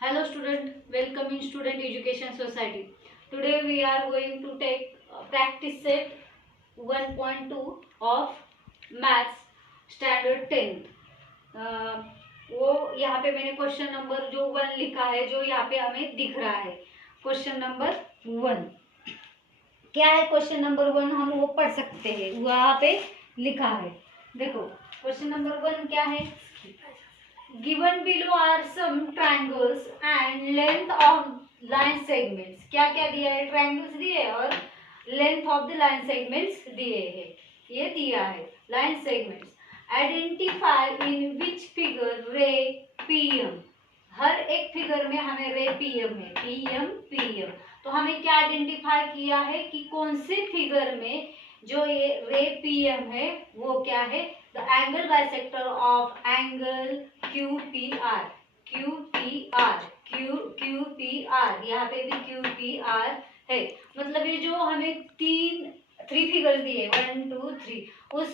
Hello student, welcome in Student Education Society. Today we are going to take practice set 1.2 of Maths Standard 10th. वो यहाँ पे मैंने question number जो 1 लिखा है, जो यहाँ पे हमें दिख रहा है क्वेश्चन नंबर 1। क्या है क्वेश्चन नंबर 1, हम वो पढ़ सकते हैं, वहाँ पे लिखा है। देखो क्वेश्चन नंबर 1 क्या है। Given below are some triangles and length of line segments। क्या क्या दिया है, ट्रायंगल्स दिए और length of the line segments दिए हैं। ये दिया है line segments. Identify in which figure रे पीएम। हर एक फिगर में हमें रे पीएम है, पीएम पीएम। तो हमें क्या आइडेंटिफाई किया है कि कौन से फिगर में जो ये रे पीएम है वो क्या है, the angle bisector of angle QPR। QPR QPR, यहाँ पे भी QPR है। मतलब ये जो हमें थ्री फिगर दिए 1 2 3, उस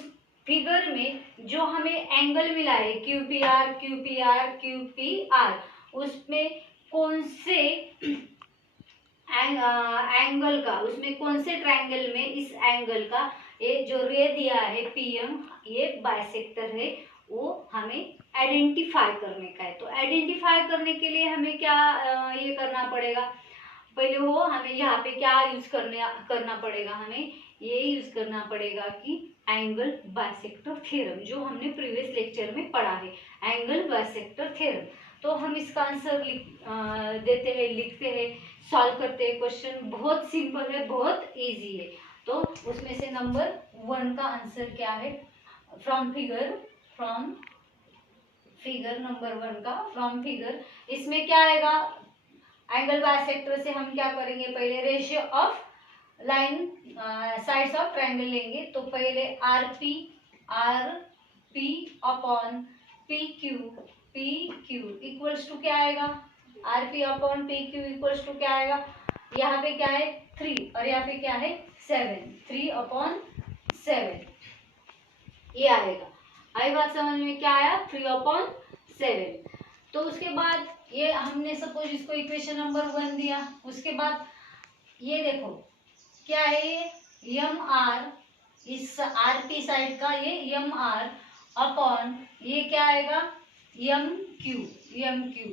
फिगर में जो हमें एंगल मिला है QPR QPR QPR, उसमें कौन से एंगल का, उसमें कौन से ट्रायंगल में इस एंगल का ये जो रे दिया है पीएम, ये बाइसेक्टर है, वो हमें आइडेंटिफाई करने का है। तो आइडेंटिफाई करने के लिए हमें क्या ये करना पड़ेगा, पहले वो हमें यहाँ पे क्या यूज करना पड़ेगा, हमें ये यूज करना पड़ेगा कि एंगल बाइसेक्टर थ्योरम, जो हमने प्रीवियस लेक्चर में पढ़ा है, एंगल बाइसेक्टर थ्योरम। तो हम इसका आंसर देते हैं, लिखते हैं, सॉल्व करते हैं। क्वेश्चन बहुत सिंपल है, बहुत इजी है। तो उसमें से नंबर 1 का आंसर क्या है, फ्रॉम फिगर नंबर 1 का फ्रॉम फिगर, इसमें क्या आएगा, एंगल बाइसेक्टर से हम क्या करेंगे, पहले ratio of line sides of triangle लेंगे। तो पहले R P upon P Q equals to क्या आएगा, R P upon P Q equals to क्या आएगा, यहाँ पे क्या है 3 और यहाँ पे क्या है 7, 3/7 ये आएगा। आई बात समझ में, क्या आया 3/7। तो उसके बाद ये हमने सपोज इसको इक्वेशन नंबर 1 दिया, उसके बाद ये देखो क्या है, ये एम आर, इस आर पी साइड का ये एम आर अपॉन ये क्या आएगा एम क्यू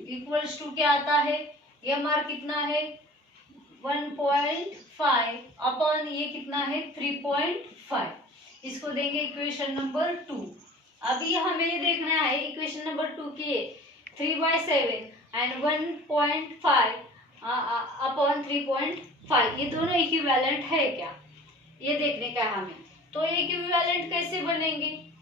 इक्वल्स टू क्या आता है, एम आर कितना है 1.5 अपॉन ये कितना है 3.5। इसको देंगे इक्वेशन नंबर 2। अभी हमें ये देखना है इक्वेशन नंबर 2 की 3/7 एंड 1.5 अपॉन 3.5, ये दोनों इक्विवेलेंट है क्या, ये देखने का हमें। तो ये इक्विवेलेंट कैसे बनेंगे,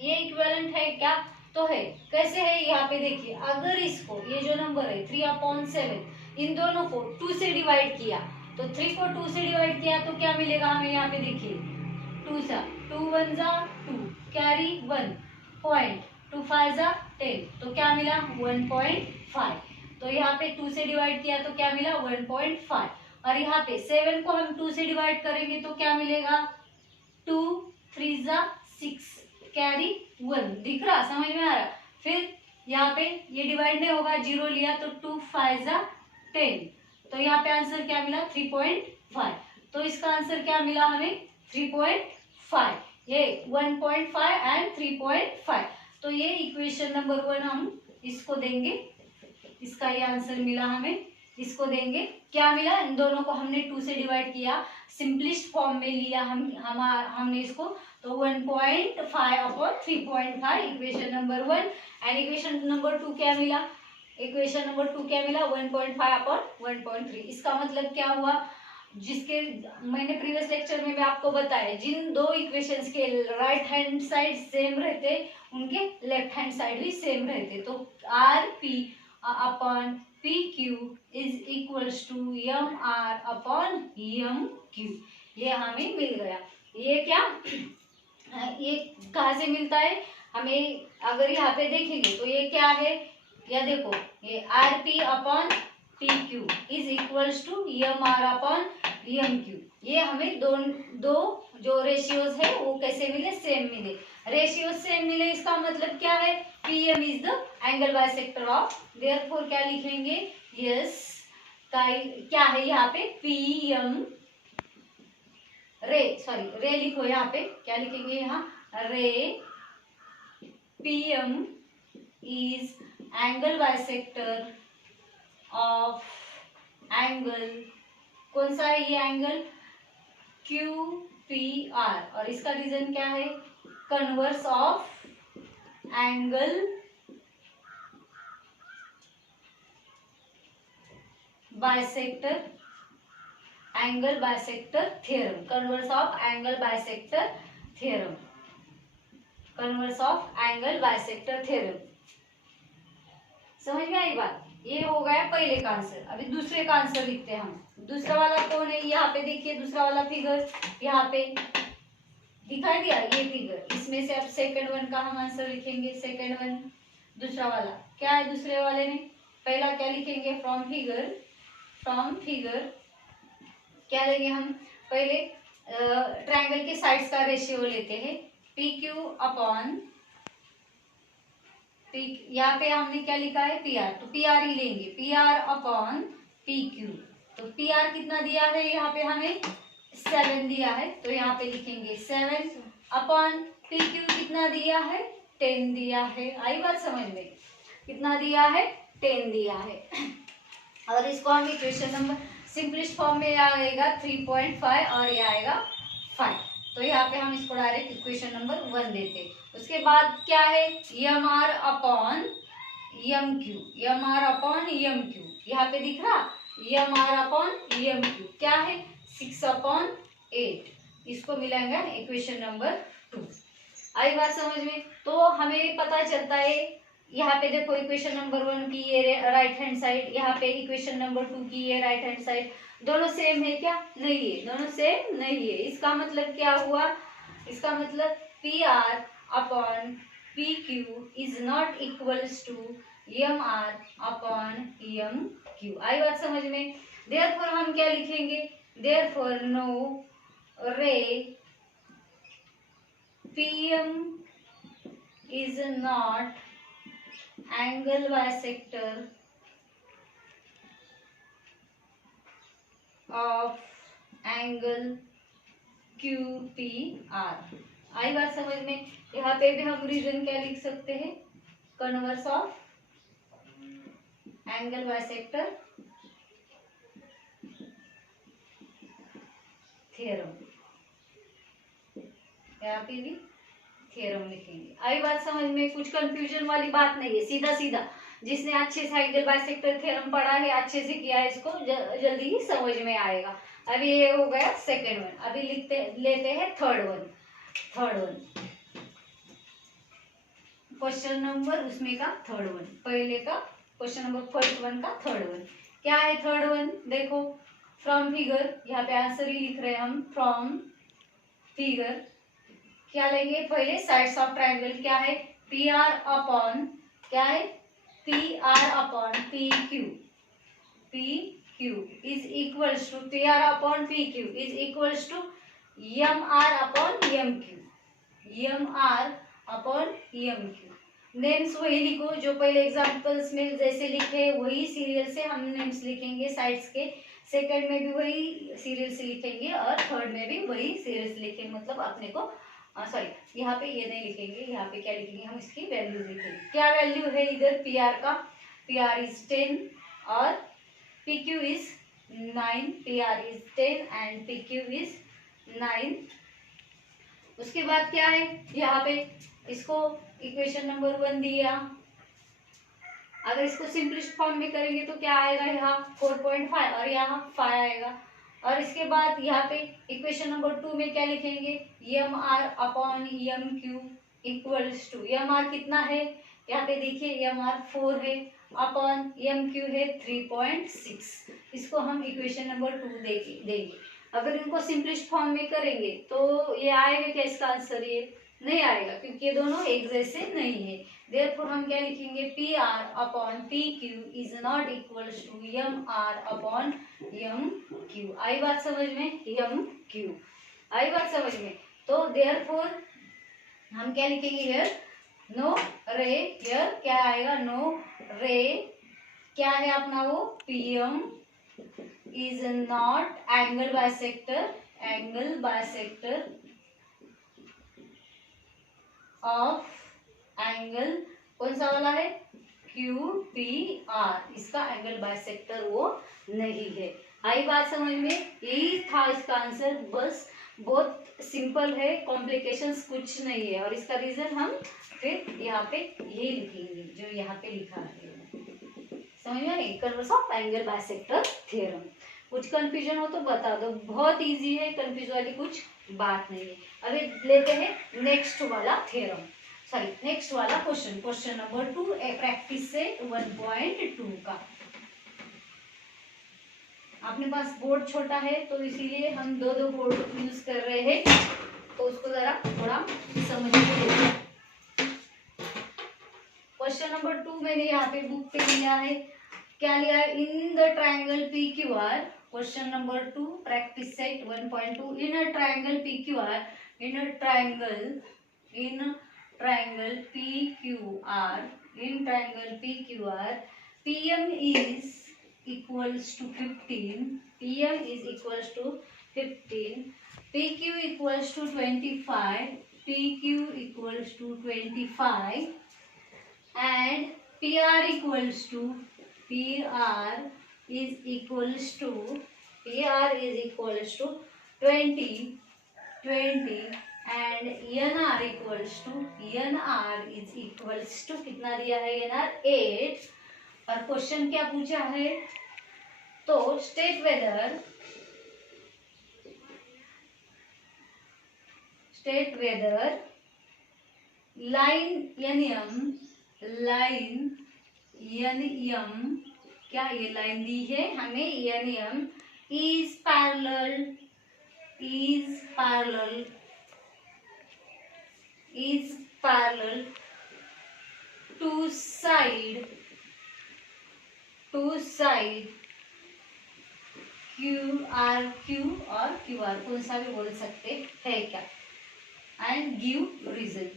ये इक्विवेलेंट है क्या, तो है। कैसे है, यहाँ पे देखिए, अगर इसको ये जो नंबर है 3/7, इन दोनों को 2 से डिवाइड किया, तो 3 को 2 से डिवाइड किया तो क्या मिलेगा हमें, यहाँ पे देखिए 2 सा 2 1 जा 2, कैरी 1 पॉइंट, 2 5 जा 10, तो क्या मिला 1.5। तो यहाँ पे 2 से डिवाइड किया तो क्या मिला 1.5, और यहाँ पे 7 को हम 2 से डिवाइड करेंगे तो क्या मिलेगा 2 3 जा 6, कैरी 1, दिख रहा, समझ में आ रहा। फिर यहाँ पे ये डिवाइड नहीं होगा, 0 लिया तो 2 5 जा 10, तो यहाँ पे आंसर क्या मिला 3.5। तो इसका आंसर क्या मिला हमें 3.5, ये 1.5 एंड 3.5। तो ये इक्वेशन नंबर 1 हम इसको देंगे, इसका ये आंसर मिला हमें, इसको देंगे। क्या मिला, इन दोनों को हमने 2 से डिवाइड किया, सिंपलिस्ट फॉर्म में लिया हमने इसको, तो 1.5 upon 3.5 equation number 1। And equation number 2 क्या मिला, इक्वेशन नंबर 2 क्या मिला 1.5 अपॉन 1.3। इसका मतलब क्या हुआ, जिसके मैंने प्रीवियस लेक्चर में भी आपको बताया, जिन दो इक्वेशंस के राइट हैंड साइड सेम रहते, उनके लेफ्ट हैंड साइड भी सेम रहते। तो R P upon P Q is equals to M R upon M Q, ये हमें मिल गया। ये क्या, ये कहाँ से मिलता है हमें, अगर यहाँ पे देखेंगे तो ये क्या है, या देखो ये R P upon P Q is equals to M R upon M Q. ये हमें दो जो रेशियोज है वो कैसे मिले, सेम मिले। रेशियो सेम मिले इसका मतलब क्या है, P M is the angle bisector of, therefore क्या लिखेंगे, यस क्या है यहाँ पे, पी एम रे, सॉरी रे लिखो यहाँ पे, क्या लिखेंगे यहाँ, ray P M is angle bisector of angle, कौन सा है ये एंगल, क्यू पी आर, और इसका रीजन क्या है, converse of angle bisector, angle bisector theorem, converse of angle bisector theorem, converse of angle bisector theorem. समझ में आई बात, ये हो गया पहले का आंसर। अभी दूसरे का आंसर लिखते हैं हम। दूसरा वाला कौन है, यहाँ पे देखिए दूसरा वाला फिगर यहाँ पे दिखाई दिया, ये फिगर, इसमें से अब सेकंड वन का हम आंसर लिखेंगे। सेकंड वन दूसरा वाला क्या है, दूसरे वाले में पहला क्या लिखेंगे, फ्रॉम फिगर क्या लेंगे हम, पहले ट्रायंगल के साइड्स का रेशियो लेते हैं, पी क्यू अपॉन पी, यहाँ पे हमने क्या लिखा है, पी आर, तो पी आर ही लेंगे, P R upon P Q. तो पी आर कितना दिया है यहाँ पे हमें 7 दिया है, तो यहाँ पे लिखेंगे 7 अपॉन पी क्यू कितना दिया है 10 दिया है। आई बात समझ में, कितना दिया है 10 दिया है। और इसको हम इक्वेशन नंबर सिंपलेस्ट फॉर्म में आएगा 3.5 और ये आएगा 5, तो यहाँ पे हम इसको डायरेक्ट इक्वेशन नंबर 1 देते। उसके बाद क्या है, M R upon M Q, M R upon M Q, यहाँ पे दिख रहा, M R upon M Q क्या है 6 अपॉन 8, इसको मिलाएंगे इक्वेशन नंबर 2। आई बात समझ में, तो हमें पता चलता है, यहाँ पे देखो इक्वेशन नंबर 1 की ये राइट हैंड साइड, यहाँ पे इक्वेशन नंबर 2 की ये राइट हैंड साइड, दोनों सेम है क्या, नहीं है, दोनों सेम नहीं है। इसका मतलब क्या हुआ, इसका मतलब P R upon P Q is not equals to M R upon M Q. आई बात समझ में, देयरफॉर हम क्या लिखेंगे, therefore no ray P M is not angle bisector of angle QPR। आई बात समझ में, यहाँ पे भी हम रीजन क्या लिख सकते हैं, converse of angle bisector theorem, यहाँ पे भी थ्योरम लिखेंगे। आई बात समझ में, कुछ कंफ्यूजन वाली बात नहीं है, सीधा सीधा जिसने अच्छे से एंगल बाइसेक्टर थ्योरम पढ़ा है, अच्छे से किया है, इसको जल्दी ही समझ में आएगा। अभी ये हो गया सेकंड वन, अभी लेते हैं थर्ड वन। क्वेश्चन नंबर उसमें का थर्ड वन, पहले का क्वेश्चन नंबर फर्स्ट वन का थर्ड वन क्या है। थर्ड वन देखो, फ्रॉम फिगर, यहाँ पे आंसर ही लिख रहे हैं हम, फ्रॉम फिगर क्या लेंगे, पहले साइड्स ऑफ ट्रायंगल क्या है, पी आर अपॉन क्या है, P R upon P Q is equals to, P R upon P Q is equals to M R upon M Q, M R upon M Q. Names वही लिखो जो पहले examples में जैसे लिखे, वही सीरियल से हम नेम्स लिखेंगे साइड्स के, सेकंड में भी वही सीरियल से लिखेंगे और थर्ड में भी वही सीरियल से लिखेंगे, मतलब अपने को सॉरी यहाँ पे ये नहीं लिखेंगे, यहाँ पे क्या लिखेंगे हम, इसकी वैल्यू लिखेंगे। क्या वैल्यू है इधर पी आर का, पी आर इज 10 और P Q is 9, P R is 10 and P Q is 9। उसके बाद क्या है, यहाँ पे इसको इक्वेशन नंबर 1 दिया, अगर इसको सिंपलेस्ट फॉर्म में करेंगे तो क्या आएगा, यहाँ 4.5 और यहाँ 5 आएगा। और इसके बाद यहाँ पे इक्वेशन नंबर 2 में क्या लिखेंगे, M R upon M Q equals to, M R कितना है, यहाँ पे देखिए एम आर 4 है, अपॉन एम क्यू है 3.6। इसको हम इक्वेशन नंबर 2 देंगे। अगर इनको सिंपलेस्ट फॉर्म में करेंगे तो ये आएगा क्या, इसका आंसर ये नहीं आएगा, क्योंकि ये दोनों एक जैसे नहीं है। देयरफॉर हम क्या लिखेंगे, P R upon P Q is not equals to M R upon M Q. आई बात समझ में, एम क्यू आई बात समझ में। तो देयरफॉर हम क्या लिखेंगे, हियर नो रे, हियर क्या आएगा, नो रे क्या है अपना वो, PM is naught angle bisector, angle bisector of angle कौन सा वाला है, क्यू पी आर, इसका एंगल बाइसेक्टर वो नहीं है। आई बात समझ में, यही था इसका आंसर। बस बहुत सिंपल है, कॉम्प्लिकेशंस कुछ नहीं है। और इसका रीजन हम फिर यहाँ पे यही लिखेंगे जो यहाँ पे लिखा है, समझ में आई, converse of angle bisector theorem. कुछ कंफ्यूजन हो तो बता दो, बहुत इजी है, कंफ्यूज वाली कुछ बात नहीं है। अभी लेते हैं नेक्स्ट वाला थ्योरम, सॉरी नेक्स्ट वाला क्वेश्चन, क्वेश्चन नंबर 2 प्रैक्टिस से 1.2 का। अपने पास बोर्ड छोटा है तो इसीलिए हम दो बोर्ड यूज कर रहे हैं, तो उसको जरा थोड़ा समझ लीजिए। क्वेश्चन नंबर 2 मैंने यहाँ पे बुक पे लिया है, क्या लिया है, in the triangle P Q R, question number 2 practice set 1.2, in a triangle P Q R, in triangle P Q R, in triangle P Q R, PM is equals to 15, PM is equals to 15, PQ equals to 25, PQ equals to 25, and PR equals to, PR is equals to, PR is equals to 20, 20, and NR equals to, NR is equals to कितना दिया है, NR 8। और question क्या पूछा है, तो state whether line NM, क्या ये लाइन दी है हमें, NM is parallel to side Q R कौन सा भी बोल सकते हैं क्या, and give reason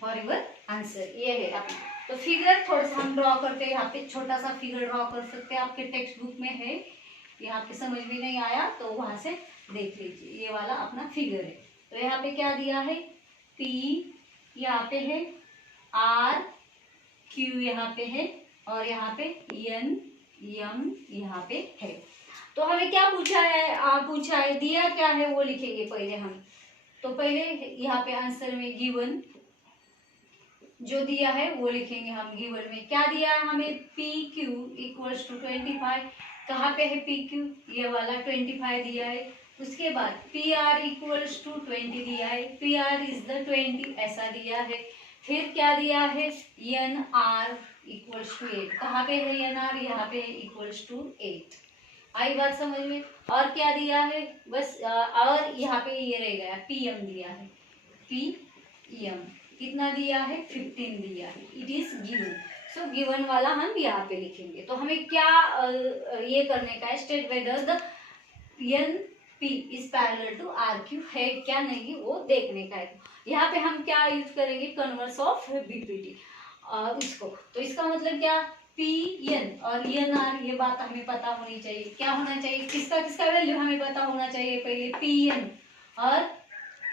for your answer, ये है अपना। तो फिगर थोड़ा सा हम ड्रॉ करते हैं, यहाँ पे छोटा सा फिगर ड्रॉ कर सकते हैं, आपके टेक्स्ट बुक में है, यहाँ पे समझ में नहीं आया तो वहां से देख लीजिए, ये वाला अपना फिगर है। तो यहाँ पे क्या दिया है, P यहाँ पे है, R Q यहाँ पे है, और यहाँ पे N M यहाँ पे है। तो हमें क्या पूछा है, दिया क्या है वो लिखेंगे पहले हम। तो पहले यहाँ पे आंसर में गिवन जो दिया है वो लिखेंगे हम। गिवन में क्या दिया है हमें, PQ इक्वल्स टू 25, कहाँ पे है PQ, ये वाला 25 दिया है। उसके बाद PR इक्वल्स टू 20 दिया है, PR इज द 20 ऐसा दिया है। फिर क्या दिया है, NR इक्वल्स टू 8, कहाँ पे है NR, यहाँ पे है इक्वल्स टू 8। आई बात समझ में। और क्या दिया है, बस और यहाँ पे ये रह गया, PM दिया है, PM कितना दिया है, 15 दिया है, it is given. So given वाला हम यहाँ पे लिखेंगे। तो हमें क्या ये करने का है, state whether the NP is parallel to RQ है क्या नहीं वो देखने का है। यहाँ पे हम क्या यूज करेंगे, कन्वर्स ऑफ BPT इसको। तो इसका मतलब क्या, PN और NR, ये बात हमें पता होनी चाहिए। क्या होना चाहिए, किसका वैल्यू हमें पता होना चाहिए, पहले PN और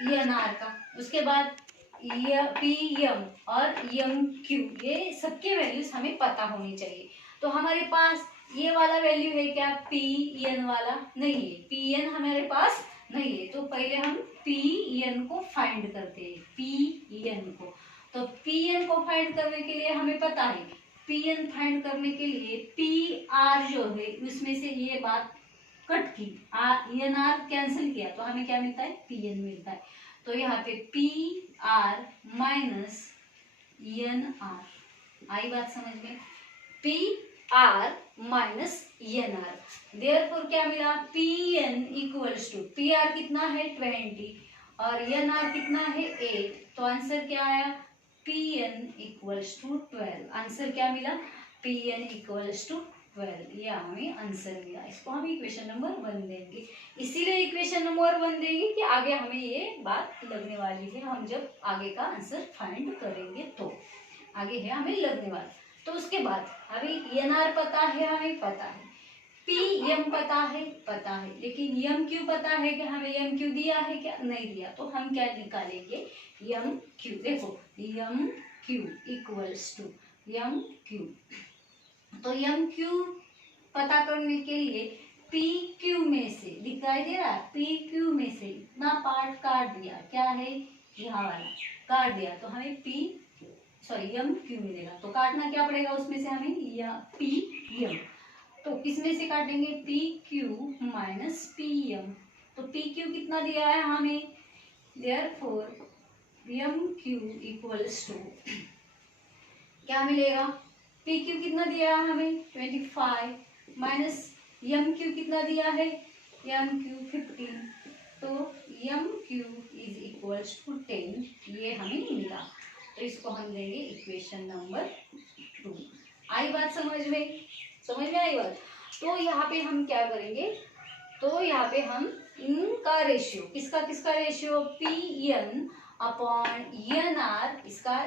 NR का, उसके बाद PM और MQ, ये सबके वैल्यूज हमें पता होनी चाहिए। तो हमारे पास ये वाला वैल्यू है क्या, PN वाला नहीं है, PN हमारे पास नहीं है। तो पहले हम PN को फाइंड करते हैं, PN को। तो PN को फाइंड करने के लिए हमें पता है, PN फाइंड करने के लिए PR जो है उसमें से ये बात कट की, NR कैंसिल किया, तो हमें क्या मिलता है, PN मिलता है। तो यहाँ पे PR माइनस NR, आई बात समझ में, R minus N R. Therefore क्या मिला, P N equals to, P R कितना है 20 और एन आर कितना है 8, तो आंसर क्या आया, P N equals to 12। Answer क्या मिला, पी एन इक्वल्स टू 12, ये हमें आंसर मिला। इसको हम इक्वेशन नंबर 1 देंगे। इसीलिए इक्वेशन नंबर 1 देंगे कि आगे हमें ये बात लगने वाली है, हम जब आगे का आंसर फाइंड करेंगे तो आगे है हमें लगने वाला। तो उसके बाद अभी एन आर पता है, हमें पता है, पी एम पता है, लेकिन एम क्यू पता है कि हमें एम क्यू दिया है क्या, नहीं दिया, तो हम क्या निकालेंगे, एम क्यू। देखो M Q equals to M Q, तो एम क्यू पता करने के लिए पी क्यू में से दिखाई दे रहा है, पी क्यू में से इतना पार्ट काट दिया, क्या है यहाँ वाला काट दिया, तो हमें पी सॉरी एम क्यू मिलेगा। तो काटना क्या पड़ेगा उसमें से हमें, या पी एम, तो किस में से काटेंगे, P Q minus P M. तो पी क्यू कितना दिया है हमें, therefore M Q equals to क्या मिलेगा, पी क्यू कितना दिया है हमें 25 माइनस एम क्यू कितना दिया है, एम क्यू 15, तो M Q is equals to 10, ये हमें मिला। तो इसको हम देंगे इक्वेशन नंबर 2। आई बात समझ में आई बात। तो यहाँ पे हम क्या करेंगे, तो यहाँ पे हम इनका रेशियो, किसका ratio, P N upon N R, इसका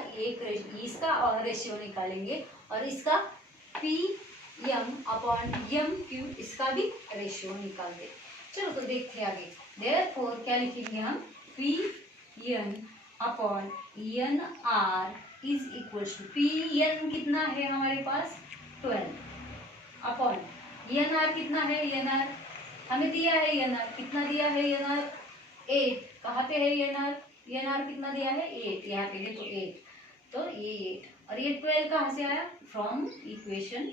इसका और रेशियो निकालेंगे और इसका P M upon M Q, इसका भी रेशियो निकाल दे। चलो तो देखते हैं आगे। देयरफॉर क्या लिखेंगे हम, P N upon N R is equals to, P N कितना है हमारे पास 12 अपॉन एन आर कितना है, एन आर हमें दिया है, एन आर कितना दिया है, एन आर 8, कहाँ पे है एन आर कितना दिया है 8, यहाँ पे देखो 8, तो ये 8 और ये 12 कहाँ से आया, फ्रॉम इक्वेशन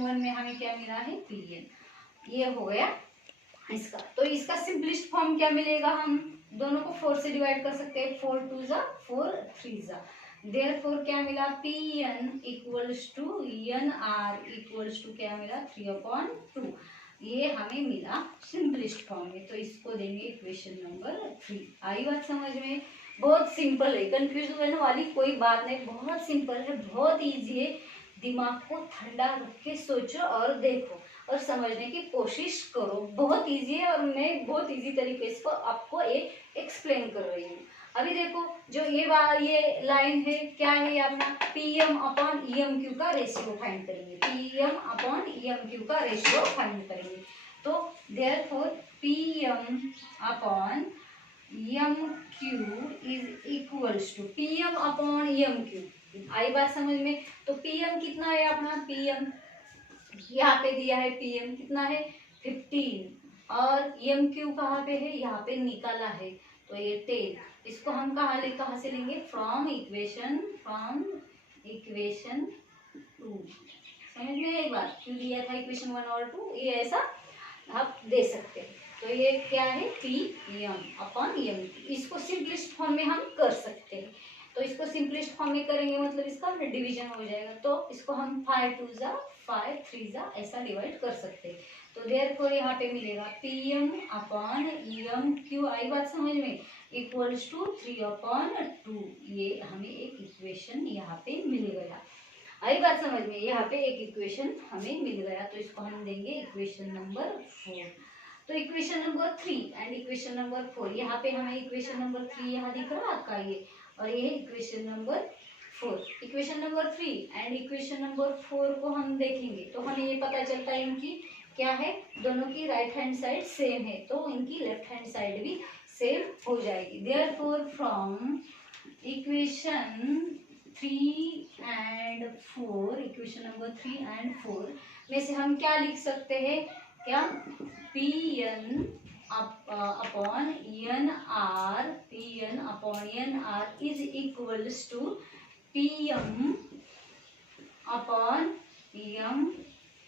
1 में हमें क्या मिला है, पी एन, ये हो गया इसका। तो इसका सिंपलेस्ट फॉर्म क्या मिलेगा, हम दोनों को 4 से डिवाइड कर सकते हैं, 4 2 जा 4 3 जा, देयरफॉर क्या मिला, P N equals to N R equals to क्या मिला 3/2, ये हमें मिला सिंपलेस्ट फॉर्म में। तो इसको देंगे इक्वेशन नंबर 3। आई बात समझ में, बहुत सिंपल है, कंफ्यूज होने वाली कोई बात नहीं, बहुत सिंपल है, बहुत इजी है। दिमाग को ठंडा रख के सोचो और देखो और समझने की कोशिश करो, बहुत इजी है और मैं बहुत इजी तरीके से आपको एक्सप्लेन कर रही हूँ। अभी देखो जो ये लाइन है, क्या है अपना, P M upon E M Q का रेशियो फाइंड करेंगे, P M upon E M Q का रेशियो फाइंड करेंगे। तो therefore P M upon M Q is equals to, P M upon M Q, आई बात समझ में। तो पी एम कितना है अपना, पी एम यहाँ पे दिया है, पी एम कितना है 15 और एम क्यू कहाँ पे है, यहाँ पे निकाला है, तो ये 10। इसको हम कहाँ से लेंगे, फ्रॉम इक्वेशन 2। समझ में एक बात, क्यों दिया था इक्वेशन 1 और 2, ये ऐसा आप दे सकते हैं। तो ये क्या है, पी एम अपॉन एम, इसको सिंपलेस्ट फॉर्म में हम कर सकते हैं। तो इसको सिंपलेस्ट फॉर्म में करेंगे मतलब इसका डिवीजन हो जाएगा, तो इसको हम 5 2 जा 5 3 जा ऐसा डिवाइड कर सकते हैं। तो देयरफॉर यहाँ पे मिलेगा P M upon M Q, आई बात समझ में, इक्वल्स टू 3/2, ये हमें एक इक्वेशन यहाँ पे मिल गया। आई बात समझ में, यहाँ पे एक इक्वेशन हमें मिल गया। तो इसको हम देंगे इक्वेशन नंबर 4। तो equation number 3 and equation number 4, यहाँ पे हमें इक्वेशन नंबर 3 यहाँ दिख रहा है आपका ये, और ये equation number 4। Equation number 3 and equation number 4 को हम देखेंगे तो हमें ये पता चलता है इनकी क्या है, दोनों की राइट हैंड साइड सेम है, तो इनकी लेफ्ट हैंड साइड भी सेम हो जाएगी। Therefore from equation 3 and 4, equation number 3 and 4 में से हम क्या लिख सकते हैं, क्या, P N upon N R is equals to P M upon M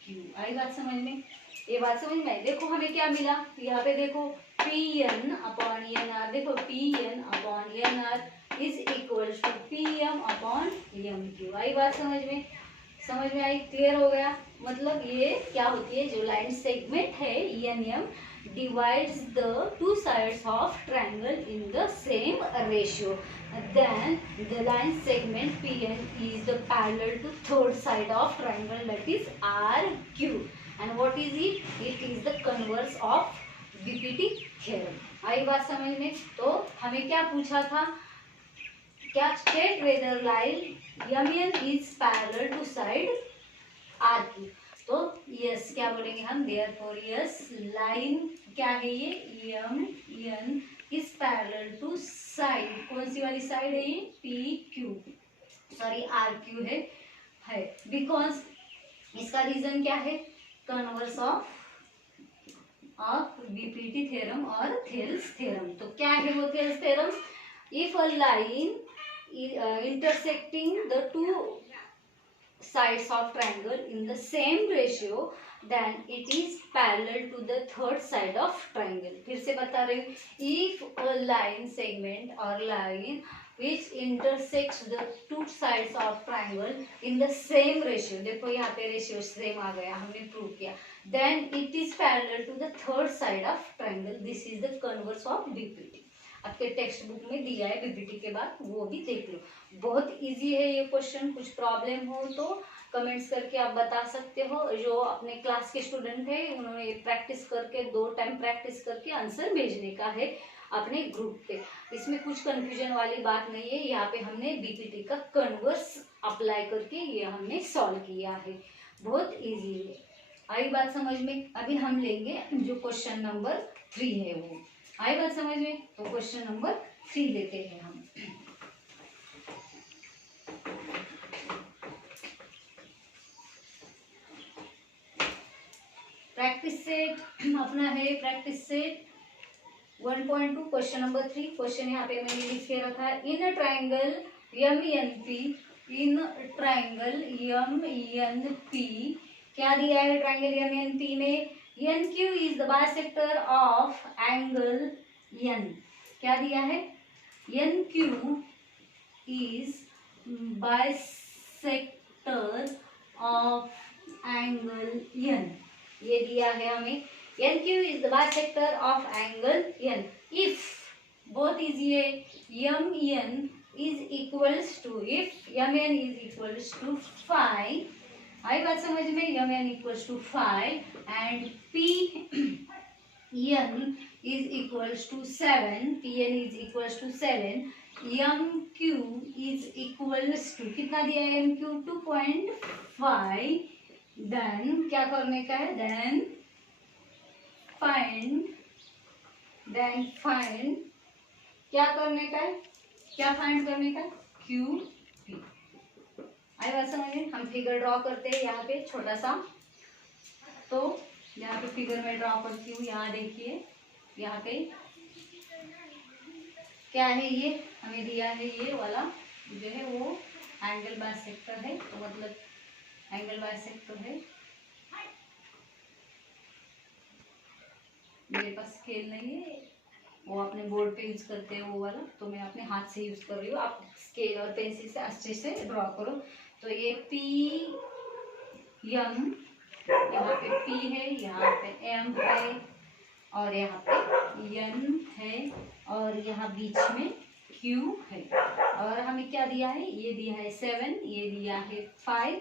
Q. आई बात समझ में, ये बात समझ में। देखो हमें क्या मिला, यहाँ पे देखो P N upon N R, देखो P N upon N R is equal to P M upon M Q. आई बात समझ में? समझ में आई? क्लियर हो गया? मतलब ये क्या होती है, जो लाइन सेगमेंट है N M divides the two sides of triangle in the same ratio, then the line segment PN is the parallel to third side of triangle, that is RQ, and what is it? It is the converse of BPT theorem। आई बात समझ में? तो हमें क्या पूछा था, क्या check whether line MN is parallel to side RQ। तो यस क्या बोलेंगे हम, देयरफॉर यस लाइन क्या है ये, M N is parallel to side, कौन सी वाली साइड है ये, P Q, sorry R Q है बिकॉज इसका रीजन क्या है, कन्वर्स ऑफ बीपीटी थ्योरम और थेल्स थ्योरम। तो क्या है वो Thales theorem, if a line intersecting the two sides of triangle in the same ratio, then it is parallel to the third side of triangle। फिर से बता रही हूँ, if a line segment or line which intersects the two sides of triangle in the same ratio, देखो यहाँ पे ratio same आ गया, हमने प्रूव किया, then it is parallel to the third side of triangle, this is the converse of BPT। आपके text book में दिया है बीपीटी के बाद, वो भी देख लो, बहुत इजी है ये क्वेश्चन। कुछ प्रॉब्लम हो तो कमेंट्स करके आप बता सकते हो। जो अपने क्लास के स्टूडेंट है उन्होंने प्रैक्टिस करके 2 टाइम प्रैक्टिस करके आंसर भेजने का है अपने ग्रुप पे। इसमें कुछ कंफ्यूजन वाली बात नहीं है, यहाँ पे हमने बीपीटी का कन्वर्स अप्लाई करके ये हमने सॉल्व किया है, बहुत इजी है। आई बात समझ में? अभी हम लेंगे जो क्वेश्चन नंबर 3 है वो, आई बात समझ में? तो क्वेश्चन नंबर 3 लेते हैं हम। प्रैक्टिस सेट अपना है, practice set 1.2 question number 3। Question यहाँ पे मैंने लिख के रखा है, in triangle MNP, in triangle MNP क्या दिया है, ट्राइंगल MNP में NQ is the bisector of angle N, क्या दिया है, NQ is bisector of angle N, ये दिया है हमें, NQ is the bisector of angle N if, बहुत इजी है, MN is equals to, if MN is equals to 5, आई बात समझ में, MN equals to 5 and PN is equals to 7, PN is equals to 7, MQ is equals to कितना दिया है, MQ 2.5, then क्या करने का है, देन फाइंड क्या करने का है, क्या फाइंड करने का, QP। आई बात समझ? हम फिगर ड्रॉ करते हैं यहाँ पे छोटा सा, तो यहाँ पे फिगर में ड्रॉ करती हूँ, यहाँ देखिए, यहाँ पे क्या है, ये हमें दिया है, ये वाला जो है वो एंगल बाइसेक्टर है, तो मतलब एंगल बाइसेक्टर है, मेरे पास स्केल नहीं है, वो अपने बोर्ड पे यूज करते हैं वो वाला, तो मैं अपने हाथ से यूज कर रही हूँ, आप स्केल और पेंसिल से अच्छे से ड्रॉ करो। तो ये PM, यहाँ पे P है, यहाँ पे M है, और यहाँ पे N है, और यहाँ बीच में Q है, और हमें क्या दिया है, ये दिया है 7, ये दिया है 5,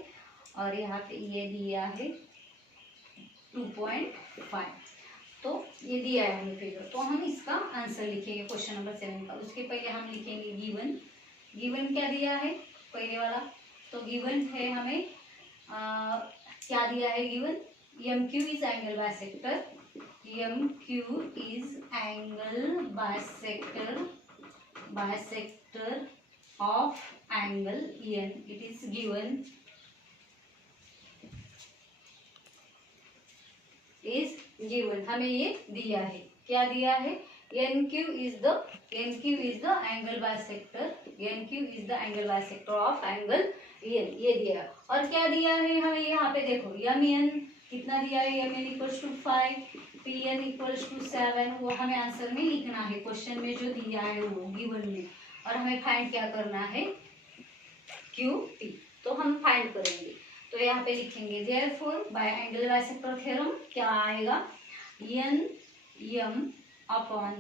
और यहाँ पे ये दिया है 2.5, तो ये दिया है हमें फिगर। तो हम इसका आंसर लिखेंगे क्वेश्चन नंबर 7 का। उसके पहले हम लिखेंगे गिवन क्या दिया है पहले वाला, तो गिवन है हमें क्या दिया है, given MQ is angle bisector, MQ is angle bisector of angle N, it is given, हमें ये दिया है, क्या दिया है, NQ is the angle bisector, NQ is the angle bisector of angle N, ये दिया। और क्या दिया है हमें यहाँ पे देखो, MN कितना दिया है, MN equals to 5, Pn equals to 7, वो हमें आंसर में लिखना है, क्वेश्चन में जो दिया है वो गिवन में, और हमें फाइंड क्या करना है, QP। तो हम फाइंड करेंगे, तो यहाँ पे लिखेंगे therefore by angle bisector theorem क्या आएगा, NM upon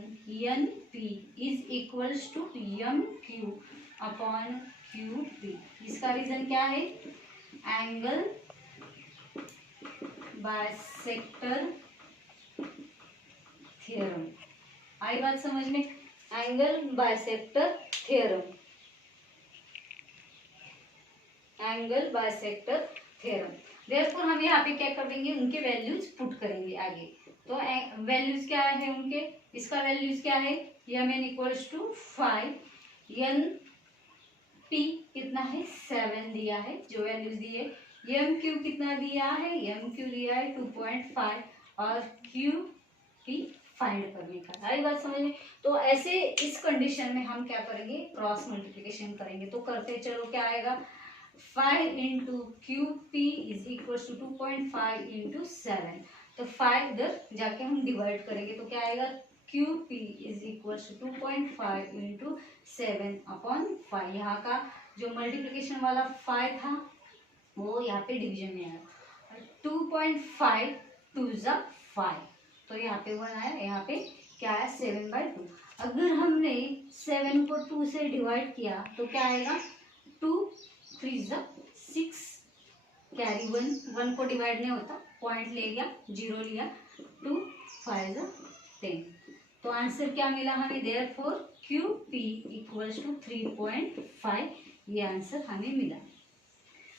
NP is equals to MQ upon QP। इसका रीजन क्या है, एंगल बाइसेक्टर थ्योरम। आई बात समझ में, angle bisector theorem, angle bisector theorem. Therefore हम यहाँ पे क्या कर देंगे, उनके वैल्यूज पुट करेंगे आगे। तो वैल्यूज क्या है उनके, इसका वैल्यूज क्या है, Mn इक्वल्स टू 5, NP कितना है 7 दिया है जो वैल्यूज दी है, MQ कितना दिया है, MQ दिया है 2.5, और QP फाइंड करने का। आई बात समझ में। तो ऐसे इस कंडीशन में हम क्या करेंगे, क्रॉस मल्टीप्लिकेशन करेंगे। तो करते चलो, क्या आएगा, 5 into QP is equal to 2.5 into 7। तो 5 इधर जाके हम डिवाइड करेंगे, तो क्या आएगा, QP is equal to 2.5 into 7 upon 5। यहाँ का जो मल्टीप्लिकेशन वाला 5 था वो यहाँ पे डिवीजन में आया, 2.5 2 ज़ा 5, तो यहाँ पे 1 आया, यहाँ पे क्या आया 7/2। अगर हमने 7 को 2 से डिवाइड किया तो क्या आएगा, 2 3 ज़ा 6, कैरी 1 को डिवाइड नहीं होता, पॉइंट ले गया, 0 लिया, 2 5 ज़ा 10। तो आंसर क्या मिला हमें, देयरफॉर QP इक्वल्स टू 3.5, ये आंसर हमें मिला।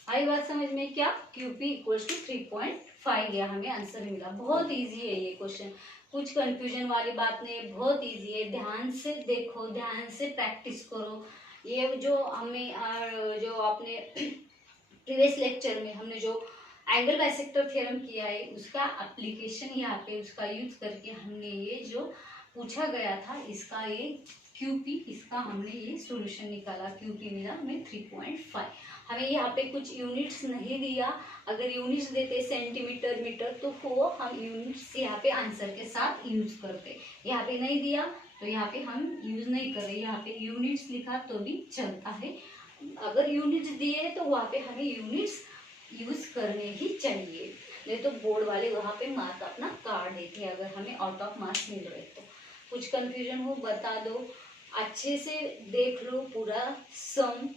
आई बात समझ में, क्या QP इक्वल्स टू 3.5, ये हमें आंसर मिला। बहुत इजी है ये क्वेश्चन, कुछ कंफ्यूजन वाली बात नहीं है, बहुत इजी है। ध्यान से देखो, ध्यान से प्रैक्टिस करो। ये जो हमें जो आपने प्रीवियस लेक्चर में हमने जो एंगल बाइसेक्टर थ्योरम किया है उसका एप्लीकेशन यहाँ पे उसका यूज करके हमने ये जो पूछा गया था इसका ये QP, इसका हमने ये सॉल्यूशन निकाला। QP मिला हमें 3.5। हमें यहाँ पे कुछ यूनिट्स नहीं दिया, अगर यूनिट्स देते सेंटीमीटर मीटर तो वो हम यूनिट्स यहाँ पे आंसर के साथ यूज करते। यहाँ पे नहीं दिया तो यहाँ पे हम यूज नहीं कर रहे, यहाँ पे यूनिट्स लिखा तो भी चलता है। अगर यूनिट्स दिए तो वहाँ पे हमें यूनिट्स यूज करने ही चाहिए, नहीं तो बोर्ड वाले वहाँ पे मार्क अपना काट देते हैं अगर हमें आउट ऑफ मार्क्स मिल रहे। तो कुछ कंफ्यूजन हो बता दो, अच्छे से देख लो पूरा सम,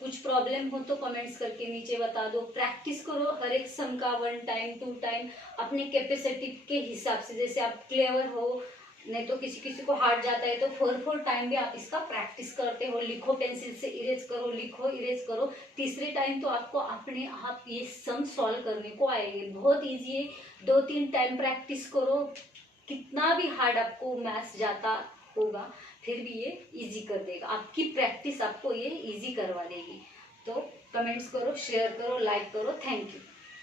कुछ प्रॉब्लम हो तो कमेंट्स करके नीचे बता दो। प्रैक्टिस करो हर एक सम का 1 टाइम 2 टाइम अपने कैपेसिटी के हिसाब से, जैसे आप क्लेवर हो, नहीं तो किसी किसी को हार्ड जाता है तो 4 टाइम भी आप इसका प्रैक्टिस करते हो। लिखो, पेंसिल से इरेज करो, लिखो इरेज करो, तीसरे टाइम तो आपको अपने आप ये सम सॉल्व करने को आएंगे। बहुत इजी है, 2-3 टाइम प्रैक्टिस करो, कितना भी हार्ड आपको मैथ्स जाता होगा फिर भी ये इजी कर देगा। आपकी प्रैक्टिस आपको ये इजी करवा देगी। तो कमेंट्स करो, शेयर करो, लाइक करो। Thank you.